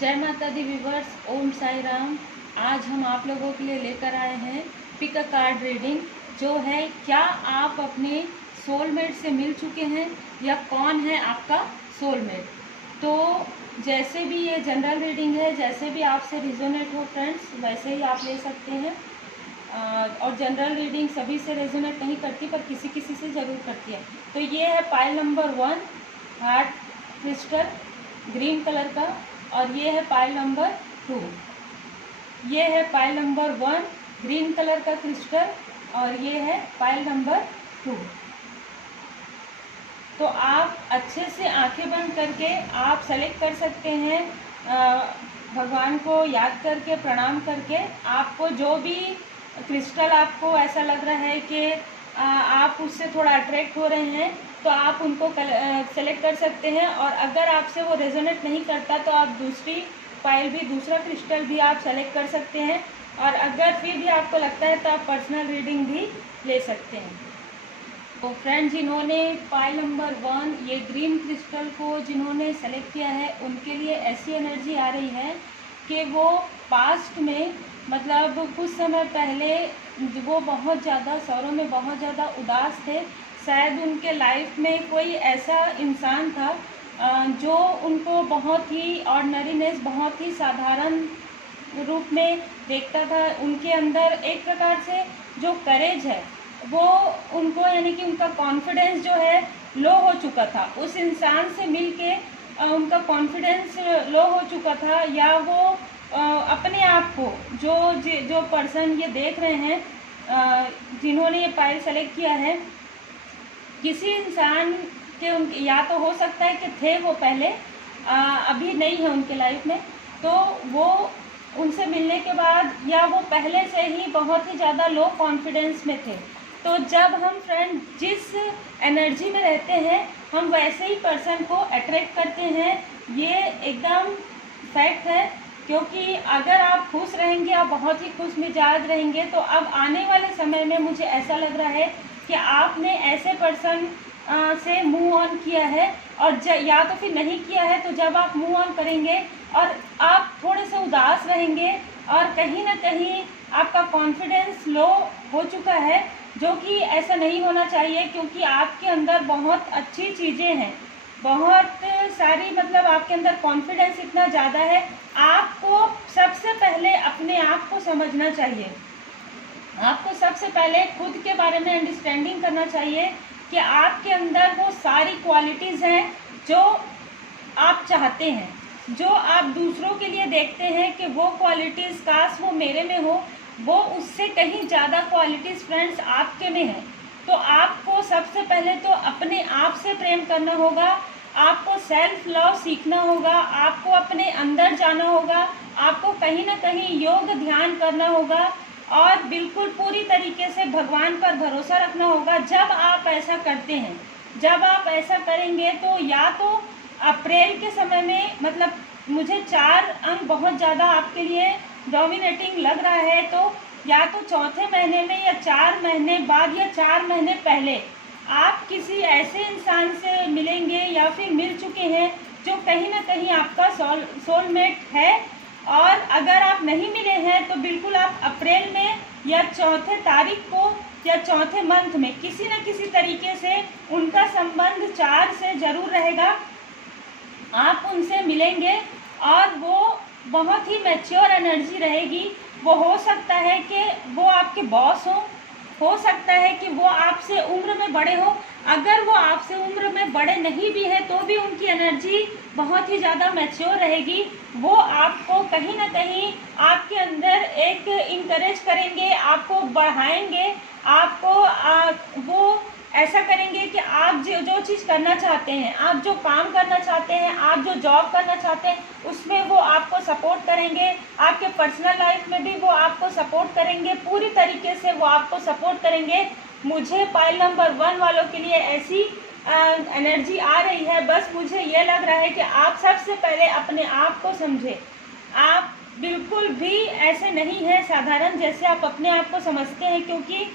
जय माता दी व्यूवर्स, ओम साई राम। आज हम आप लोगों के लिए लेकर आए हैं पिक अ कार्ड रीडिंग, जो है क्या आप अपने सोलमेट से मिल चुके हैं या कौन है आपका सोलमेट। तो जैसे भी ये जनरल रीडिंग है, जैसे भी आपसे रिजोनेट हो फ्रेंड्स, वैसे ही आप ले सकते हैं। और जनरल रीडिंग सभी से रेजोनेट नहीं करती, पर किसी किसी से ज़रूर करती है। तो ये है pile number 1, heart crystal green colour का, और ये है पाइल नंबर 2। ये है पाइल नंबर 1 ग्रीन कलर का क्रिस्टल, और ये है पाइल नंबर 2। तो आप अच्छे से आंखें बंद करके आप सेलेक्ट कर सकते हैं, भगवान को याद करके, प्रणाम करके। आपको जो भी क्रिस्टल आपको ऐसा लग रहा है कि आप उससे थोड़ा अट्रैक्ट हो रहे हैं, तो आप उनको सेलेक्ट कर सकते हैं। और अगर आपसे वो रेजोनेट नहीं करता तो आप दूसरी पाइल भी, दूसरा क्रिस्टल भी आप सेलेक्ट कर सकते हैं। और अगर फिर भी आपको लगता है तो आप पर्सनल रीडिंग भी ले सकते हैं। तो फ्रेंड, जिन्होंने पाइल नंबर 1 ये ग्रीन क्रिस्टल को जिन्होंने सेलेक्ट किया है, उनके लिए ऐसी एनर्जी आ रही है कि वो पास्ट में, मतलब कुछ समय पहले वो बहुत ज़्यादा सौरों में बहुत ज़्यादा उदास थे। शायद उनके लाइफ में कोई ऐसा इंसान था जो उनको बहुत ही ऑर्डिनरीनेस, बहुत ही साधारण रूप में देखता था। उनके अंदर एक प्रकार से जो करेज है वो उनको, यानी कि उनका कॉन्फिडेंस जो है लो हो चुका था। उस इंसान से मिलके उनका कॉन्फिडेंस लो हो चुका था, या वो अपने आप को, जो पर्सन ये देख रहे हैं, जिन्होंने ये पाइल सेलेक्ट किया है, किसी इंसान के उनके, या तो हो सकता है कि थे वो पहले, अभी नहीं है उनके लाइफ में, तो वो उनसे मिलने के बाद, या वो पहले से ही बहुत ही ज़्यादा लो कॉन्फिडेंस में थे। तो जब हम फ्रेंड जिस एनर्जी में रहते हैं, हम वैसे ही पर्सन को अट्रैक्ट करते हैं। ये एकदम फैक्ट है, क्योंकि अगर आप खुश रहेंगे, आप बहुत ही खुश मिजाज रहेंगे, तो अब आने वाले समय में मुझे ऐसा लग रहा है कि आपने ऐसे पर्सन से मूव ऑन किया है, और या तो फिर नहीं किया है। तो जब आप मूव ऑन करेंगे और आप थोड़े से उदास रहेंगे, और कहीं ना कहीं आपका कॉन्फिडेंस लो हो चुका है, जो कि ऐसा नहीं होना चाहिए, क्योंकि आपके अंदर बहुत अच्छी चीज़ें हैं, बहुत सारी, मतलब आपके अंदर कॉन्फिडेंस इतना ज़्यादा है। आपको सबसे पहले अपने आप को समझना चाहिए। आपको सबसे पहले खुद के बारे में अंडरस्टैंडिंग करना चाहिए कि आपके अंदर वो सारी क्वालिटीज़ हैं जो आप चाहते हैं, जो आप दूसरों के लिए देखते हैं कि वो क्वालिटीज़ काश वो मेरे में हो, वो उससे कहीं ज़्यादा क्वालिटीज़ फ्रेंड्स आपके में है। तो आपको सबसे पहले तो अपने आप से प्रेम करना होगा, आपको सेल्फ लव सीखना होगा, आपको अपने अंदर जाना होगा, आपको कहीं ना कहीं योग ध्यान करना होगा, और बिल्कुल पूरी तरीके से भगवान पर भरोसा रखना होगा। जब आप ऐसा करते हैं, जब आप ऐसा करेंगे, तो या तो अप्रैल के समय में, मतलब मुझे 4 अंक बहुत ज़्यादा आपके लिए डोमिनेटिंग लग रहा है, तो या तो चौथे महीने में, या 4 महीने बाद, या 4 महीने पहले आप किसी ऐसे इंसान से मिलेंगे, या फिर मिल चुके हैं, जो कहीं ना कहीं आपका सोलमेट है। और अगर आप नहीं मिले हैं, तो बिल्कुल आप अप्रैल में, या चौथे तारीख को, या चौथे मंथ में किसी न किसी तरीके से उनका संबंध 4 से ज़रूर रहेगा। आप उनसे मिलेंगे, और वो बहुत ही मैच्योर एनर्जी रहेगी। वो हो सकता है कि वो आपके बॉस हो सकता है कि वो आपसे उम्र में बड़े हो। अगर वो आपसे उम्र में बड़े नहीं भी है, तो भी उनकी एनर्जी बहुत ही ज़्यादा मैच्योर रहेगी। वो आपको कहीं ना कहीं आपके अंदर एक इंकरेज करेंगे, आपको बढ़ाएंगे, आपको वो ऐसा करेंगे कि आप जो चीज़ करना चाहते हैं, आप जो काम करना चाहते हैं, आप जो जॉब करना चाहते हैं, उसमें वो आपको सपोर्ट करेंगे। आपके पर्सनल लाइफ में भी वो आपको सपोर्ट करेंगे, पूरी तरीके से वो आपको सपोर्ट करेंगे। मुझे पाइल नंबर 1 वालों के लिए ऐसी एनर्जी आ रही है। बस मुझे ये लग रहा है कि आप सबसे पहले अपने आप को समझें। आप बिल्कुल भी ऐसे नहीं हैं साधारण जैसे आप अपने आप को समझते हैं, क्योंकि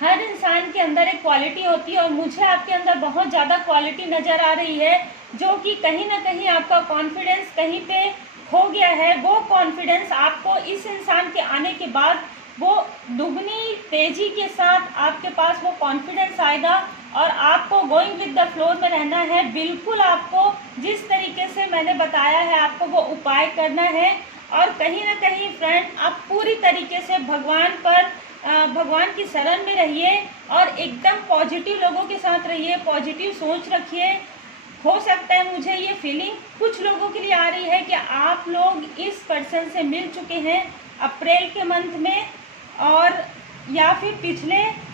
हर इंसान के अंदर एक क्वालिटी होती है और मुझे आपके अंदर बहुत ज़्यादा क्वालिटी नज़र आ रही है, जो कि कहीं ना कहीं आपका कॉन्फिडेंस कहीं पे खो गया है। वो कॉन्फिडेंस आपको इस इंसान के आने के बाद वो दुगनी तेजी के साथ आपके पास वो कॉन्फिडेंस आएगा और आपको गोइंग विद द फ्लो में रहना है। बिल्कुल आपको जिस तरीके से मैंने बताया है आपको वो उपाय करना है और कहीं ना कहीं फ्रेंड आप पूरी तरीके से भगवान की शरण में रहिए और एकदम पॉजिटिव लोगों के साथ रहिए, पॉजिटिव सोच रखिए। हो सकता है मुझे ये फीलिंग कुछ लोगों के लिए आ रही है कि आप लोग इस पर्सन से मिल चुके हैं अप्रैल के मंथ में और या फिर पिछले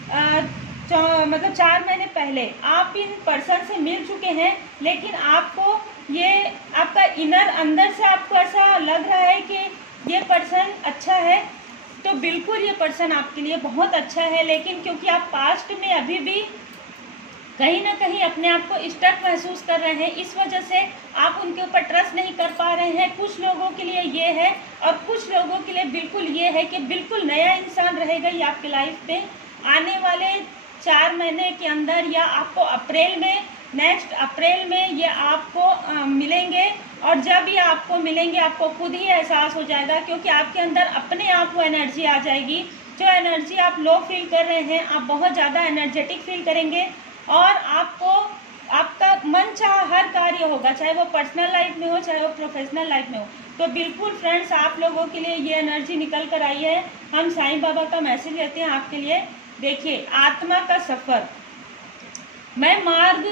मतलब 4 महीने पहले आप इन पर्सन से मिल चुके हैं, लेकिन आपको ये आपका इनर अंदर से आपको ऐसा लग रहा है कि ये पर्सन अच्छा है। तो बिल्कुल ये पर्सन आपके लिए बहुत अच्छा है, लेकिन क्योंकि आप पास्ट में अभी भी कहीं ना कहीं अपने आप को स्टक महसूस कर रहे हैं, इस वजह से आप उनके ऊपर ट्रस्ट नहीं कर पा रहे हैं। कुछ लोगों के लिए ये है और कुछ लोगों के लिए बिल्कुल ये है कि बिल्कुल नया इंसान रहेगा ये आपकी लाइफ में आने वाले 4 महीने के अंदर, या आपको अप्रैल में नेक्स्ट अप्रैल में ये आपको मिलेंगे। और जब ये आपको मिलेंगे आपको खुद ही एहसास हो जाएगा, क्योंकि आपके अंदर अपने आप वो एनर्जी आ जाएगी। जो एनर्जी आप लो फील कर रहे हैं आप बहुत ज़्यादा एनर्जेटिक फील करेंगे और आपको आपका मन चाहा हर कार्य होगा, चाहे वो पर्सनल लाइफ में हो चाहे वो प्रोफेशनल लाइफ में हो। तो बिल्कुल फ्रेंड्स आप लोगों के लिए ये एनर्जी निकल कर आई है। हम साईं बाबा का मैसेज देते हैं आपके लिए। देखिए, आत्मा का सफ़र, मैं मार्ग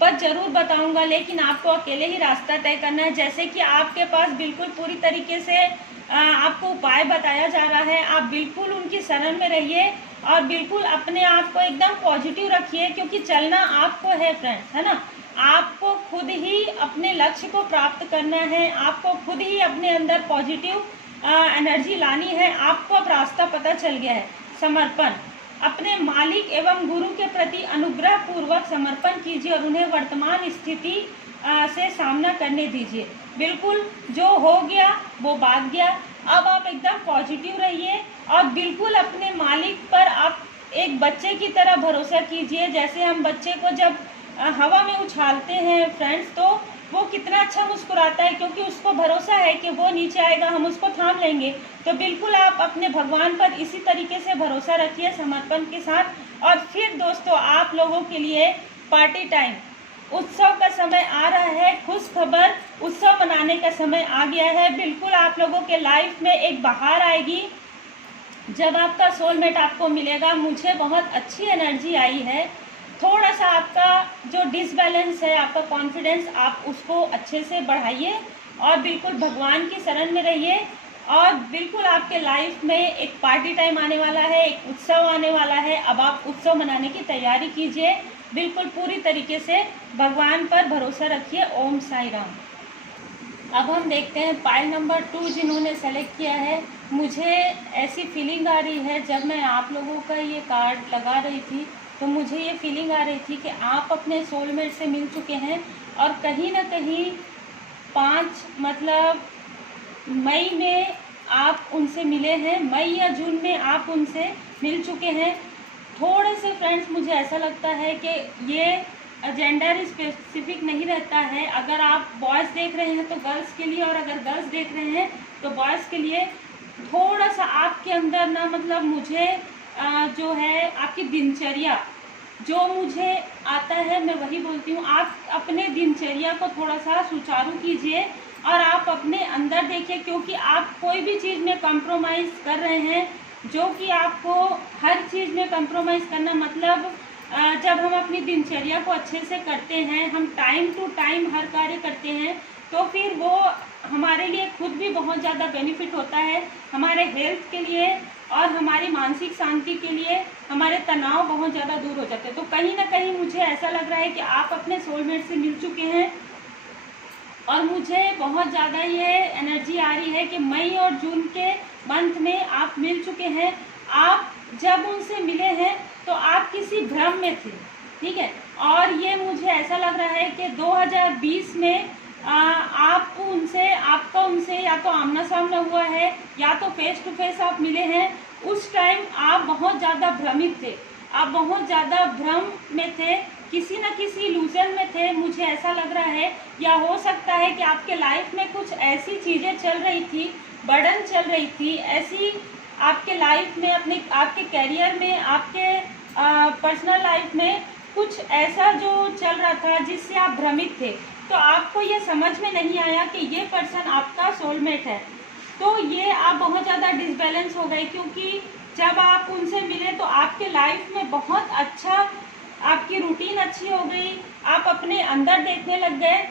पर जरूर बताऊंगा, लेकिन आपको अकेले ही रास्ता तय करना है। जैसे कि आपके पास बिल्कुल पूरी तरीके से आपको उपाय बताया जा रहा है, आप बिल्कुल उनकी शरण में रहिए और बिल्कुल अपने आप को एकदम पॉजिटिव रखिए, क्योंकि चलना आपको है फ्रेंड्स, है ना। आपको खुद ही अपने लक्ष्य को प्राप्त करना है, आपको खुद ही अपने अंदर पॉजिटिव एनर्जी लानी है। आपको अब रास्ता पता चल गया है। समर्पण, अपने मालिक एवं गुरु के प्रति अनुग्रह पूर्वक समर्पण कीजिए और उन्हें वर्तमान स्थिति से सामना करने दीजिए। बिल्कुल जो हो गया वो बात गया, अब आप एकदम पॉजिटिव रहिए और बिल्कुल अपने मालिक पर आप एक बच्चे की तरह भरोसा कीजिए। जैसे हम बच्चे को जब हवा में उछालते हैं फ्रेंड्स, तो वो कितना अच्छा मुस्कुराता है, क्योंकि उसको भरोसा है कि वो नीचे आएगा, हम उसको थाम लेंगे। तो बिल्कुल आप अपने भगवान पर इसी तरीके से भरोसा रखिए समर्पण के साथ। और फिर दोस्तों आप लोगों के लिए पार्टी टाइम, उत्सव का समय आ रहा है। खुश खबर, उत्सव मनाने का समय आ गया है। बिल्कुल आप लोगों के लाइफ में एक बहार आएगी जब आपका सोलमेट आपको मिलेगा। मुझे बहुत अच्छी एनर्जी आई है। थोड़ा सा आपका जो डिसबैलेंस है, आपका कॉन्फिडेंस, आप उसको अच्छे से बढ़ाइए और बिल्कुल भगवान की शरण में रहिए। और बिल्कुल आपके लाइफ में एक पार्टी टाइम आने वाला है, एक उत्सव आने वाला है। अब आप उत्सव मनाने की तैयारी कीजिए, बिल्कुल पूरी तरीके से भगवान पर भरोसा रखिए। ओम साई राम। अब हम देखते हैं पाइल नंबर 2 जिन्होंने सेलेक्ट किया है। मुझे ऐसी फीलिंग आ रही है, जब मैं आप लोगों का ये कार्ड लगा रही थी तो मुझे ये फीलिंग आ रही थी कि आप अपने सोलमेट से मिल चुके हैं और कहीं ना कहीं 5 मतलब मई में आप उनसे मिले हैं, मई या जून में आप उनसे मिल चुके हैं। थोड़े से फ्रेंड्स मुझे ऐसा लगता है कि ये जेंडर स्पेसिफिक नहीं रहता है। अगर आप बॉयज़ देख रहे हैं तो गर्ल्स के लिए, और अगर गर्ल्स देख रहे हैं तो बॉयज़ के लिए। थोड़ा सा आपके अंदर ना मतलब मुझे जो है आपकी दिनचर्या, जो मुझे आता है मैं वही बोलती हूँ। आप अपने दिनचर्या को थोड़ा सा सुचारू कीजिए और आप अपने अंदर देखिए, क्योंकि आप कोई भी चीज़ में कंप्रोमाइज़ कर रहे हैं, जो कि आपको हर चीज़ में कंप्रोमाइज़ करना मतलब जब हम अपनी दिनचर्या को अच्छे से करते हैं, हम टाइम टू टाइम हर कार्य करते हैं, तो फिर वो हमारे लिए खुद भी बहुत ज़्यादा बेनिफिट होता है, हमारे हेल्थ के लिए और हमारी मानसिक शांति के लिए। हमारे तनाव बहुत ज़्यादा दूर हो जाते हैं। तो कहीं ना कहीं मुझे ऐसा लग रहा है कि आप अपने सोलमेट से मिल चुके हैं और मुझे बहुत ज़्यादा ये एनर्जी आ रही है कि मई और जून के मंथ में आप मिल चुके हैं। आप जब उनसे मिले हैं तो आप किसी भ्रम में थे, ठीक है। और ये मुझे ऐसा लग रहा है कि 2020 में आपका उनसे या तो आमना सामना हुआ है या तो फेस टू फेस आप मिले हैं। उस टाइम आप बहुत ज़्यादा भ्रमित थे, आप बहुत ज़्यादा भ्रम में थे, किसी न किसी इल्यूजन में थे, मुझे ऐसा लग रहा है। या हो सकता है कि आपके लाइफ में कुछ ऐसी चीज़ें चल रही थी, बर्डन चल रही थी, ऐसी आपके लाइफ में, अपने आपके करियर में, आपके पर्सनल लाइफ में कुछ ऐसा जो चल रहा था जिससे आप भ्रमित थे। तो आपको ये समझ में नहीं आया कि ये पर्सन आपका सोलमेट है। तो ये आप बहुत ज़्यादा डिसबैलेंस हो गए, क्योंकि जब आप उनसे मिले तो आपके लाइफ में बहुत अच्छा, आपकी रूटीन अच्छी हो गई, आप अपने अंदर देखने लग गए।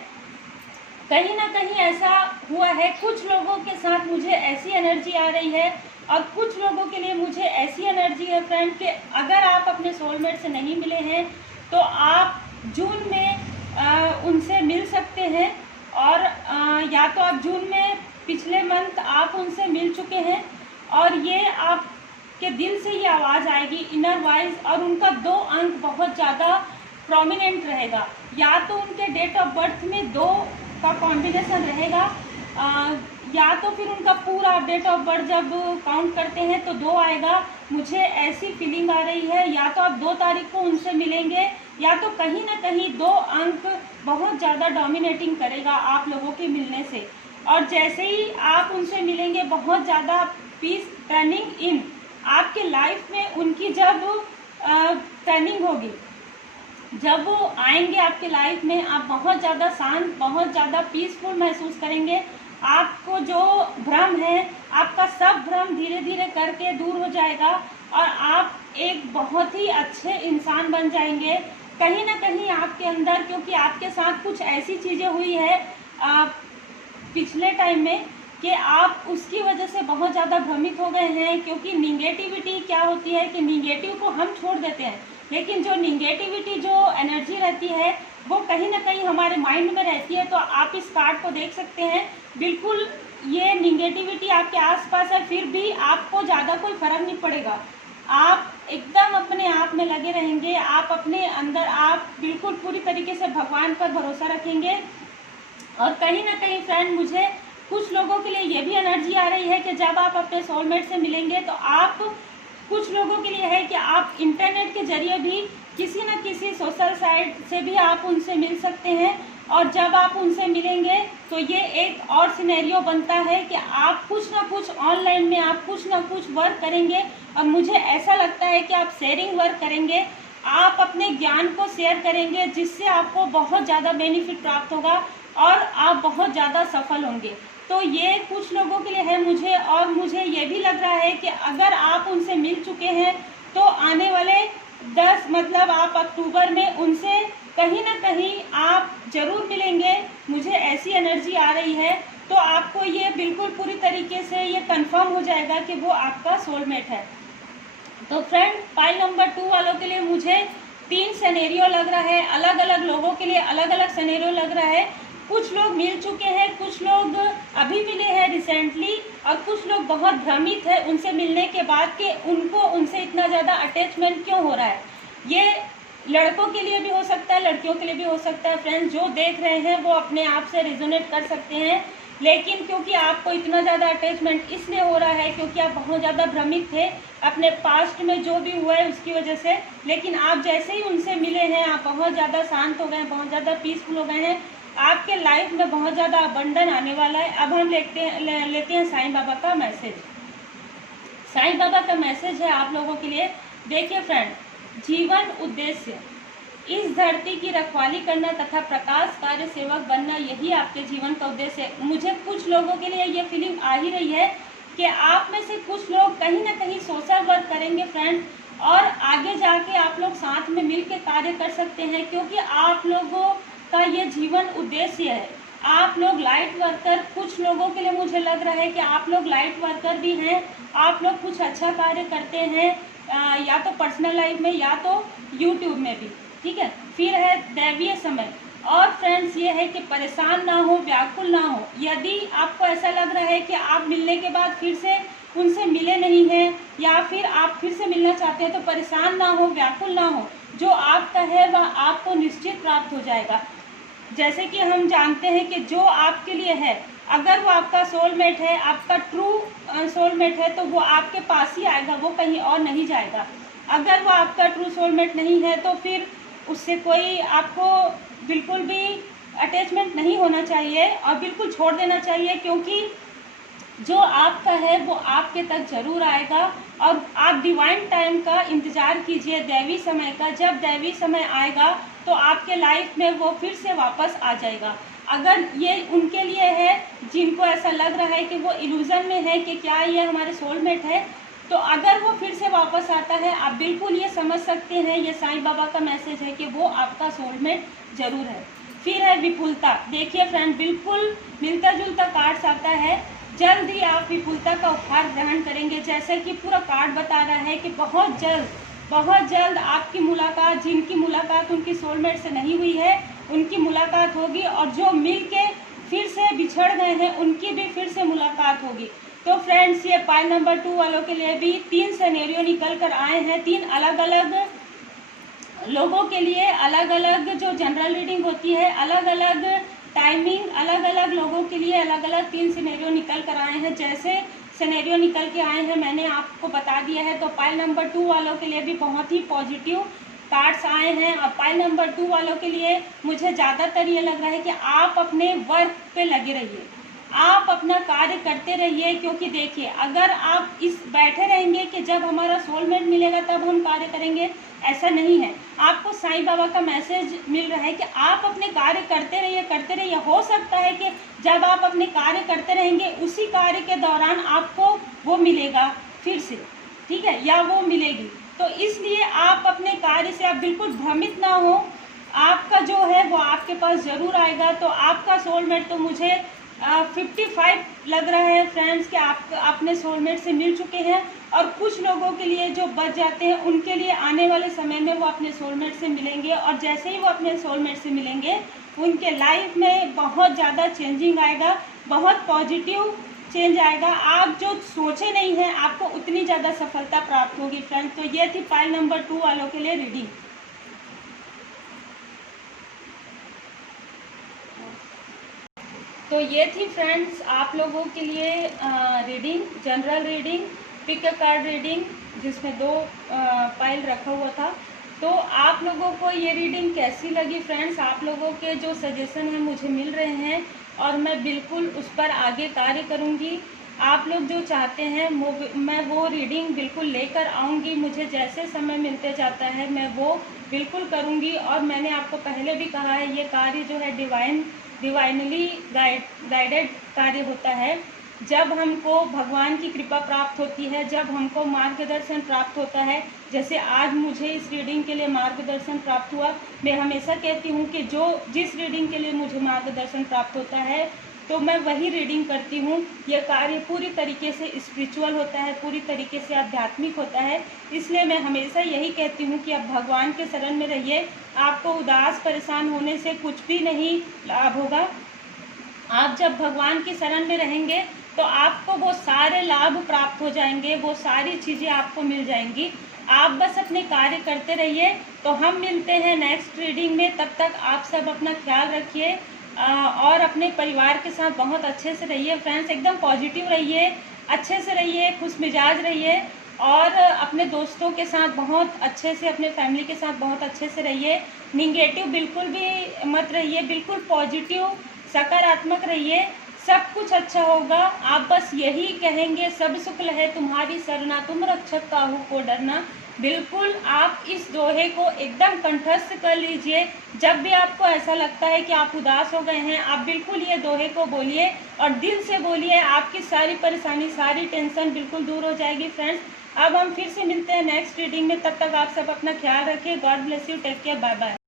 कहीं ना कहीं ऐसा हुआ है, कुछ लोगों के साथ मुझे ऐसी एनर्जी आ रही है और कुछ लोगों के लिए मुझे ऐसी एनर्जी है फ्रेंड कि अगर आप अपने सोलमेट से नहीं मिले हैं तो आप जून में उनसे मिल सकते हैं। और या तो आप जून में पिछले मंथ आप उनसे मिल चुके हैं और ये आपके दिल से ये आवाज़ आएगी, इनर वॉइस, और उनका 2 अंक बहुत ज़्यादा प्रोमिनेंट रहेगा। या तो उनके डेट ऑफ बर्थ में 2 का कॉम्बिनेशन रहेगा, या तो फिर उनका पूरा डेट ऑफ बर्थ जब काउंट करते हैं तो 2 आएगा। मुझे ऐसी फीलिंग आ रही है, या तो आप 2 तारीख को उनसे मिलेंगे, या तो कहीं ना कहीं 2 अंक बहुत ज़्यादा डोमिनेटिंग करेगा आप लोगों के मिलने से। और जैसे ही आप उनसे मिलेंगे बहुत ज़्यादा पीस टर्निंग इन आपके लाइफ में, उनकी जब टर्निंग होगी, जब वो आएंगे आपके लाइफ में, आप बहुत ज़्यादा शांत, बहुत ज़्यादा पीसफुल महसूस करेंगे। आपको जो भ्रम है, आपका सब भ्रम धीरे धीरे करके दूर हो जाएगा और आप एक बहुत ही अच्छे इंसान बन जाएंगे। कहीं ना कहीं आपके अंदर, क्योंकि आपके साथ कुछ ऐसी चीज़ें हुई है पिछले टाइम में कि आप उसकी वजह से बहुत ज़्यादा भ्रमित हो गए हैं। क्योंकि निगेटिविटी क्या होती है कि निगेटिव को हम छोड़ देते हैं, लेकिन जो निगेटिविटी, जो एनर्जी रहती है, वो कहीं ना कहीं हमारे माइंड में रहती है। तो आप इस कार्ड को देख सकते हैं, बिल्कुल ये निगेटिविटी आपके आसपास है, फिर भी आपको ज़्यादा कोई फर्क नहीं पड़ेगा। आप एकदम अपने आप में लगे रहेंगे, आप अपने अंदर, आप बिल्कुल पूरी तरीके से भगवान पर भरोसा रखेंगे। और कहीं ना कहीं फ्रेंड, मुझे कुछ लोगों के लिए ये भी एनर्जी आ रही है कि जब आप अपने सोलमेट से मिलेंगे तो आप, कुछ लोगों के लिए है कि आप इंटरनेट के जरिए भी किसी न किसी सोशल साइट से भी आप उनसे मिल सकते हैं। और जब आप उनसे मिलेंगे तो ये एक और सिनेरियो बनता है कि आप कुछ ना कुछ ऑनलाइन में आप कुछ ना कुछ वर्क करेंगे। और मुझे ऐसा लगता है कि आप शेयरिंग वर्क करेंगे, आप अपने ज्ञान को शेयर करेंगे, जिससे आपको बहुत ज़्यादा बेनिफिट प्राप्त होगा और आप बहुत ज़्यादा सफल होंगे। तो ये कुछ लोगों के लिए है मुझे। और मुझे ये भी लग रहा है कि अगर आप उनसे मिल चुके हैं तो आने वाले 10 मतलब आप अक्टूबर में उनसे कहीं ना कहीं आप ज़रूर मिलेंगे। मुझे ऐसी एनर्जी आ रही है, तो आपको ये बिल्कुल पूरी तरीके से ये कंफर्म हो जाएगा कि वो आपका सोलमेट है। तो फ्रेंड, पाइल नंबर 2 वालों के लिए मुझे 3 सिनेरियो लग रहा है, अलग अलग लोगों के लिए अलग अलग सिनेरियो लग रहा है। कुछ लोग मिल चुके हैं, कुछ लोग अभी मिले हैं रिसेंटली, और कुछ लोग बहुत भ्रमित है उनसे मिलने के बाद कि उनको उनसे इतना ज़्यादा अटैचमेंट क्यों हो रहा है। ये लड़कों के लिए भी हो सकता है, लड़कियों के लिए भी हो सकता है। फ्रेंड्स, जो देख रहे हैं वो अपने आप से रिजोनेट कर सकते हैं। लेकिन क्योंकि आपको इतना ज़्यादा अटैचमेंट इसलिए हो रहा है क्योंकि आप बहुत ज़्यादा भ्रमित थे अपने पास्ट में जो भी हुआ है उसकी वजह से। लेकिन आप जैसे ही उनसे मिले हैं, आप बहुत ज़्यादा शांत हो गए हैं, बहुत ज़्यादा पीसफुल हो गए हैं, आपके लाइफ में बहुत ज़्यादा अबंडन आने वाला है। अब हम लेते हैं साईं बाबा का मैसेज। साईं बाबा का मैसेज है आप लोगों के लिए। देखिए फ्रेंड, जीवन उद्देश्य इस धरती की रखवाली करना तथा प्रकाश कार्य सेवक बनना, यही आपके जीवन का उद्देश्य है। मुझे कुछ लोगों के लिए ये फीलिंग आ ही रही है कि आप में से कुछ लोग कहीं ना कहीं सोशल वर्क करेंगे फ्रेंड, और आगे जाके आप लोग साथ में मिल के कार्य कर सकते हैं, क्योंकि आप लोगों का ये जीवन उद्देश्य है। आप लोग लाइट वर्कर, कुछ लोगों के लिए मुझे लग रहा है कि आप लोग लाइट वर्कर भी हैं, आप लोग कुछ अच्छा कार्य करते हैं, या तो पर्सनल लाइफ में या तो यूट्यूब में भी, ठीक है। फिर है दैवीय समय। और फ्रेंड्स, ये है कि परेशान ना हो, व्याकुल ना हो। यदि आपको ऐसा लग रहा है कि आप मिलने के बाद फिर से उनसे मिले नहीं हैं, या फिर आप फिर से मिलना चाहते हैं, तो परेशान ना हो, व्याकुल ना हो। जो आपका है वह आपको निश्चित प्राप्त हो जाएगा। जैसे कि हम जानते हैं कि जो आपके लिए है, अगर वो आपका सोलमेट है, आपका ट्रू सोलमेट है, तो वो आपके पास ही आएगा, वो कहीं और नहीं जाएगा। अगर वो आपका ट्रू सोलमेट नहीं है तो फिर उससे कोई आपको बिल्कुल भी अटैचमेंट नहीं होना चाहिए और बिल्कुल छोड़ देना चाहिए, क्योंकि जो आपका है वो आपके तक जरूर आएगा। और आप डिवाइन टाइम का इंतज़ार कीजिए, दैवी समय का। जब दैवी समय आएगा तो आपके लाइफ में वो फिर से वापस आ जाएगा। अगर ये उनके लिए है जिनको ऐसा लग रहा है कि वो इल्यूज़न में है कि क्या ये हमारे सोलमेट है, तो अगर वो फिर से वापस आता है, आप बिल्कुल ये समझ सकते हैं ये साईं बाबा का मैसेज है कि वो आपका सोलमेट जरूर है। फिर है विपुलता। देखिए फ्रेंड, बिल्कुल मिलता जुलता कार्ड्स आता है। जल्द ही आप विपुलता का उपहार ग्रहण करेंगे, जैसे कि पूरा कार्ड बता रहा है कि बहुत जल्द आपकी मुलाकात, जिनकी मुलाकात उनकी सोलमेट से नहीं हुई है, उनकी मुलाकात होगी। और जो मिल के फिर से बिछड़ गए हैं उनकी भी फिर से मुलाकात होगी। तो फ्रेंड्स, ये पाइल नंबर 2 वालों के लिए भी 3 सिनेरियो निकल कर आए हैं। 3 अलग अलग लोगों के लिए अलग अलग जो जनरल रीडिंग होती है, अलग अलग टाइमिंग, अलग अलग लोगों के लिए अलग अलग 3 सिनेरियो निकल कर आए हैं। जैसे सिनेरियो निकल के आए हैं मैंने आपको बता दिया है। तो पाइल नंबर 2 वालों के लिए भी बहुत ही पॉजिटिव कार्ड्स आए हैं। और पाइल नंबर 2 वालों के लिए मुझे ज़्यादातर ये लग रहा है कि आप अपने वर्क पे लगे रहिए, आप अपना कार्य करते रहिए। क्योंकि देखिए, अगर आप इस बैठे रहेंगे कि जब हमारा सोलमेट मिलेगा तब हम कार्य करेंगे, ऐसा नहीं है। आपको साईं बाबा का मैसेज मिल रहा है कि आप अपने कार्य करते रहिए। हो सकता है कि जब आप अपने कार्य करते रहेंगे उसी कार्य के दौरान आपको वो मिलेगा फिर से, ठीक है, या वो मिलेगी। तो इसलिए आप अपने कार्य से आप बिल्कुल भ्रमित ना हो। आपका जो है वो आपके पास ज़रूर आएगा। तो आपका सोलमेट तो मुझे 55 लग रहा है फ्रेंड्स कि आप अपने सोलमेट से मिल चुके हैं। और कुछ लोगों के लिए जो बच जाते हैं उनके लिए आने वाले समय में वो अपने सोलमेट से मिलेंगे। और जैसे ही वो अपने सोलमेट से मिलेंगे उनके लाइफ में बहुत ज़्यादा चेंजिंग आएगा, बहुत पॉजिटिव चेंज आएगा। आप जो सोचे नहीं हैं आपको उतनी ज़्यादा सफलता प्राप्त होगी फ्रेंड्स। तो ये थी पाइल नंबर 2 वालों के लिए रीडिंग। तो ये थी फ्रेंड्स आप लोगों के लिए reading, general reading, pick a card reading, जिसमें 2 पाइल रखा हुआ था। तो आप लोगों को ये रीडिंग कैसी लगी फ्रेंड्स? आप लोगों के जो सजेशन हैं मुझे मिल रहे हैं और मैं बिल्कुल उस पर आगे कार्य करूँगी। आप लोग जो चाहते हैं मैं वो रीडिंग बिल्कुल लेकर आऊँगी। मुझे जैसे समय मिलते जाता है मैं वो बिल्कुल करूँगी। और मैंने आपको पहले भी कहा है, ये कार्य जो है डिवाइनली गाइडेड कार्य होता है। जब हमको भगवान की कृपा प्राप्त होती है, जब हमको मार्गदर्शन प्राप्त होता है, जैसे आज मुझे इस रीडिंग के लिए मार्गदर्शन प्राप्त हुआ। मैं हमेशा कहती हूँ कि जिस रीडिंग के लिए मुझे मार्गदर्शन प्राप्त होता है तो मैं वही रीडिंग करती हूँ। यह कार्य पूरी तरीके से स्पिरिचुअल होता है, पूरी तरीके से आध्यात्मिक होता है। इसलिए मैं हमेशा यही कहती हूँ कि आप भगवान के शरण में रहिए। आपको उदास परेशान होने से कुछ भी नहीं लाभ होगा। आप जब भगवान की शरण में रहेंगे तो आपको वो सारे लाभ प्राप्त हो जाएंगे, वो सारी चीज़ें आपको मिल जाएंगी। आप बस अपने कार्य करते रहिए। तो हम मिलते हैं नेक्स्ट रीडिंग में। तब तक आप सब अपना ख्याल रखिए और अपने परिवार के साथ बहुत अच्छे से रहिए फ्रेंड्स। एकदम पॉजिटिव रहिए, अच्छे से रहिए, खुश मिजाज रहिए और अपने दोस्तों के साथ बहुत अच्छे से, अपने फैमिली के साथ बहुत अच्छे से रहिए। निगेटिव बिल्कुल भी मत रहिए, बिल्कुल पॉजिटिव सकारात्मक रहिए। सब कुछ अच्छा होगा। आप बस यही कहेंगे, सब शुक्ल है तुम्हारी सरना, तुम रक्षक काहू को डरना। बिल्कुल आप इस दोहे को एकदम कंठस्थ कर लीजिए। जब भी आपको ऐसा लगता है कि आप उदास हो गए हैं, आप बिल्कुल ये दोहे को बोलिए और दिल से बोलिए। आपकी सारी परेशानी, सारी टेंशन बिल्कुल दूर हो जाएगी फ्रेंड्स। अब हम फिर से मिलते हैं नेक्स्ट रीडिंग में। तब तक आप सब अपना ख्याल रखिए। God bless you, take care, bye bye.